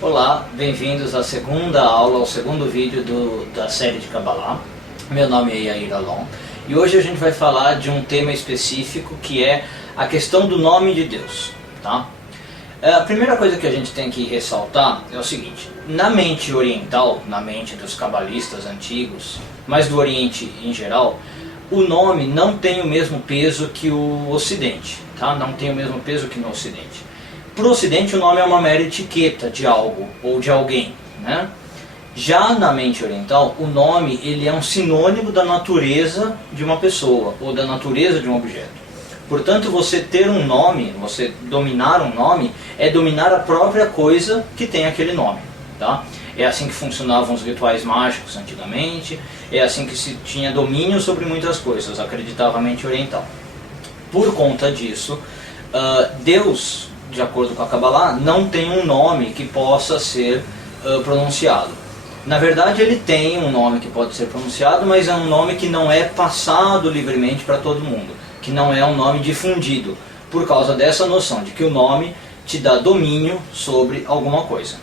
Olá, bem-vindos à segunda aula, ao segundo vídeo da série de Kabbalah. Meu nome é Yair Alon e hoje a gente vai falar de um tema específico que é a questão do nome de Deus. Tá? A primeira coisa que a gente tem que ressaltar é o seguinte: na mente oriental, na mente dos cabalistas antigos, mas do Oriente em geral, o nome não tem o mesmo peso que o Ocidente, tá? Não tem o mesmo peso que no Ocidente. Para o Ocidente, o nome é uma mera etiqueta de algo ou de alguém, né? Já na mente oriental, o nome ele é um sinônimo da natureza de uma pessoa ou da natureza de um objeto. Portanto, você ter um nome, você dominar um nome, é dominar a própria coisa que tem aquele nome, tá? É assim que funcionavam os rituais mágicos antigamente, é assim que se tinha domínio sobre muitas coisas, acreditava a mente oriental. Por conta disso, Deus, de acordo com a Kabbalah, não tem um nome que possa ser pronunciado. Na verdade, ele tem um nome que pode ser pronunciado, mas é um nome que não é passado livremente para todo mundo, que não é um nome difundido, por causa dessa noção de que o nome te dá domínio sobre alguma coisa.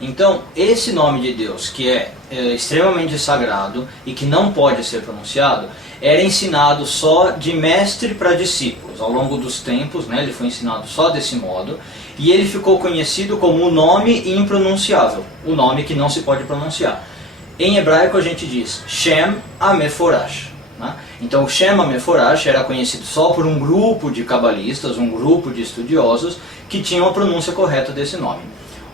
Então, esse nome de Deus, que é extremamente sagrado e que não pode ser pronunciado, era ensinado só de mestre para discípulos. Ao longo dos tempos, né, ele foi ensinado só desse modo, e ele ficou conhecido como o nome impronunciável, o nome que não se pode pronunciar. Em hebraico a gente diz Shem HaMeforash. Né? Então o Shem HaMeforash era conhecido só por um grupo de cabalistas, um grupo de estudiosos que tinham a pronúncia correta desse nome.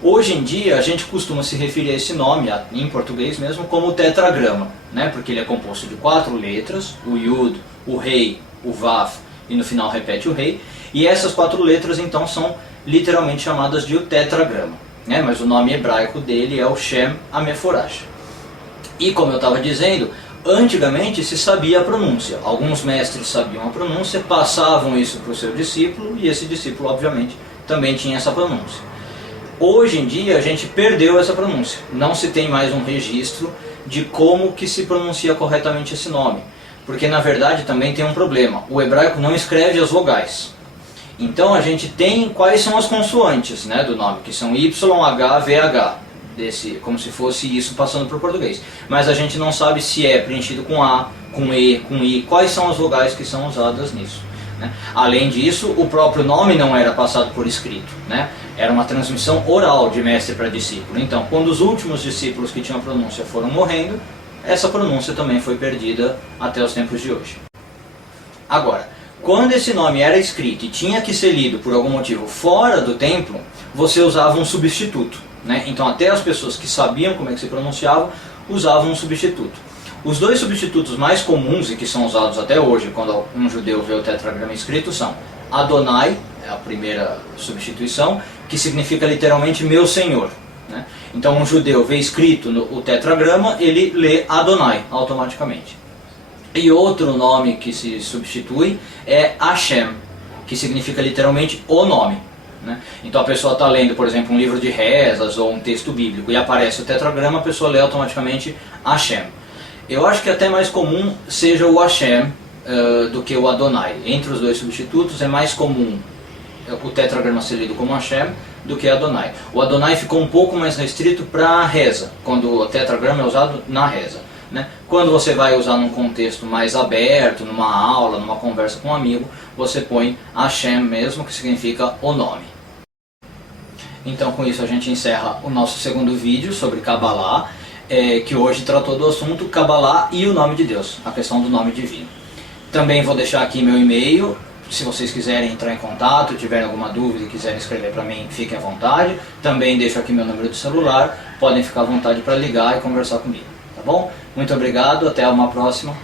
Hoje em dia a gente costuma se referir a esse nome, em português mesmo, como tetragrama, né? Porque ele é composto de 4 letras, o Yud, o Rei, o Vav e no final repete o Rei, e essas 4 letras então são literalmente chamadas de o tetragrama, né? Mas o nome hebraico dele é o Shem HaMeforash. E como eu estava dizendo, antigamente se sabia a pronúncia, alguns mestres sabiam a pronúncia, passavam isso para o seu discípulo e esse discípulo obviamente também tinha essa pronúncia. Hoje em dia a gente perdeu essa pronúncia, não se tem mais um registro de como que se pronuncia corretamente esse nome, porque na verdade também tem um problema, o hebraico não escreve as vogais. Então a gente tem quais são as consoantes, né, do nome, que são Y, H, VH, como se fosse isso passando para o português. Mas a gente não sabe se é preenchido com A, com E, com I, quais são as vogais que são usadas nisso. Né? Além disso, o próprio nome não era passado por escrito, né? Era uma transmissão oral de mestre para discípulo. Então, quando os últimos discípulos que tinham pronúncia foram morrendo, essa pronúncia também foi perdida até os tempos de hoje. Agora, quando esse nome era escrito e tinha que ser lido por algum motivo fora do templo, você usava um substituto, né? Então até as pessoas que sabiam como é que se pronunciava usavam um substituto. Os 2 substitutos mais comuns e que são usados até hoje quando um judeu vê o tetragrama escrito são Adonai, é a primeira substituição, que significa literalmente meu Senhor, né? Então um judeu vê escrito o tetragrama, ele lê Adonai automaticamente. E outro nome que se substitui é Hashem, que significa literalmente o nome, né? Então a pessoa está lendo, por exemplo, um livro de rezas ou um texto bíblico e aparece o tetragrama, a pessoa lê automaticamente Hashem. Eu acho que até mais comum seja o Hashem do que o Adonai. Entre os 2 substitutos é mais comum o tetragrama ser lido como Hashem do que Adonai. O Adonai ficou um pouco mais restrito para a reza, quando o tetragrama é usado na reza, né? Quando você vai usar num contexto mais aberto, numa aula, numa conversa com um amigo, você põe Hashem mesmo, que significa o nome. Então com isso a gente encerra o nosso segundo vídeo sobre Kabbalah, que hoje tratou do assunto Kabbalah e o nome de Deus, a questão do nome divino. Também vou deixar aqui meu e-mail, se vocês quiserem entrar em contato, tiverem alguma dúvida e quiserem escrever para mim, fiquem à vontade. Também deixo aqui meu número de celular, podem ficar à vontade para ligar e conversar comigo, tá bom? Muito obrigado, até uma próxima.